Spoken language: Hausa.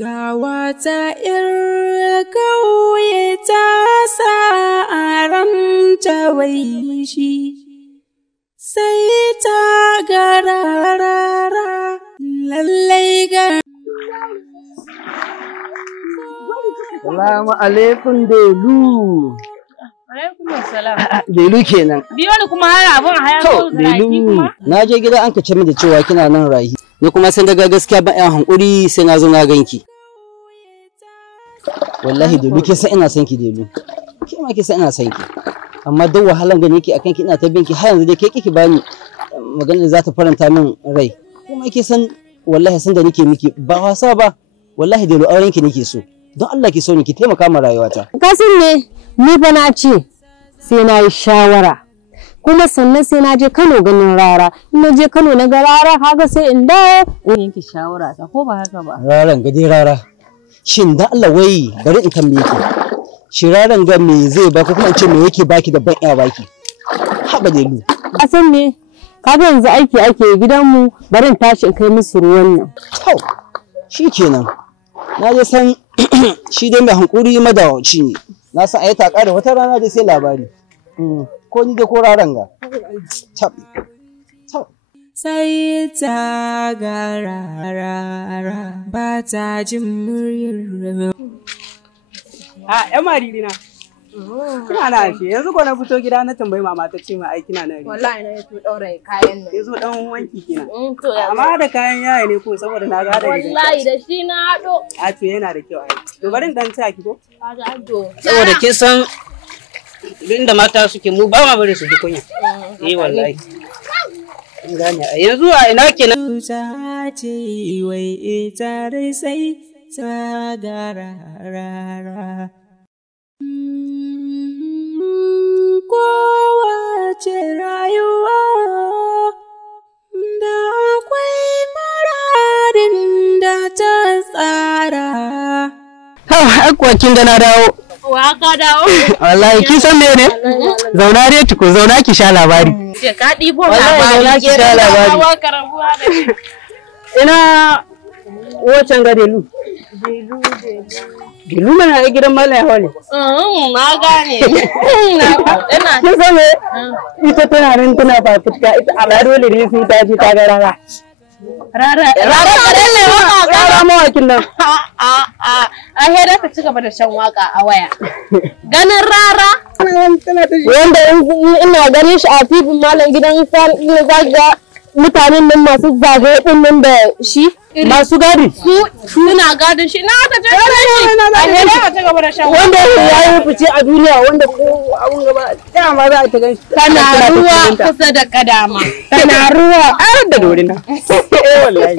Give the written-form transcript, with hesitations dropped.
Ga wata ‘yar ƙauye ta sa a ranta wai shi, sai ta ga Rarara lallai ga. Salamu alaikum Delu. Alaikum salam. Delu kenan. Biyo ni kuma har abun a hayan ko Delu kuma. na je gida an kace min da cewa kina nan rahi. Ni kuma sai daga gaskiya ban yan hankuri sai na zo na ganki. Wallahi Delu ke san ina son ki Delu. Ke ma ke san ina son ki. Amma duk wahalan gani yake akan ki ina ta binki har yanzu dai ke kike bani magana da za ta faranta min rai. Kuma ke san wallahi san da nake miki ba wasa ba. Wallahi Delu auren ki nake so. Don Allah ki so ni ki taimaka ma rayuwata. Kasin ne ni fa na ce sai na yi shawara. Kuma sannan sai na je Kano ganin Rara. In na je Kano na ga Rara haka sai in dawo in yanke shawara ta ko ba haka ba. Raran ga dai Rara. Shin da Allah wai bari in tambaye ki. Shi Raran ga me zai ba ko kuma in ce me yake baki da ban iya baki? Haba Delu. Kasin ne kaga yanzu aiki ake gidanmu bari in tashi in kai musu ruwan nan. To shikenan. Na je san shi dai mai hankuri madawaci ne. Na san ayi taka da wata rana dai sai labari. Ko ni dai ko Raran ga. Tab. Sai ta ga Rarara ba ta jin muryar. ‘Yan maririna. Kina na ashe, yanzu ko na fito gida na tambayi mama ta ce ma ai kina na. Wallahi na yato daura kayan nan. Yazo dan wanki kina. To ya. Amma da kayan yaya ne ko saboda na ga da gidan. Wallahi da shi na hado. A to yana da kyau ai. To bari in dan tsaya ki ko? Kaga hado. Saboda kin san inda mata suke mu ba ma bari su ji kunya. Wallahi. In gane yanzu a ina kenan. Ta ce wai ita dai sai ta ga Rarara. Kowace rayuwa da akwai maradin da ta tsara. Kin ga na dawo. Wa ka dawo? Wallahi kin san me ne? Zauna dai tuku zauna ki sha labari. Ce ka ɗibo Wallahi ki sha labari. Ina wacan ga Delu. Delu mana a gidan Malam Hawa ne. Na gane. Ina. Kin san me? Ita tana nan tana fafutuka ita a dole ne sai ta je ta ga Rara. Rara kare ne waka. Rara mawakin nan. A hera ta ci gaba da shan waka a waya. Ganin Rara. Wanda ina ganin shi a fifin malam gidan ina zaga mutanen nan masu zagaye din nan da shi Masu gadi. Suna gadin shi na ta je shi. A hera ta ci gaba da shan waka. Wanda ya yi fice a duniya wanda ko abun gaba dama za a ta gan shi. Kana ruwa kusa da kadama. Tana ruwa a da dorina. Wallahi.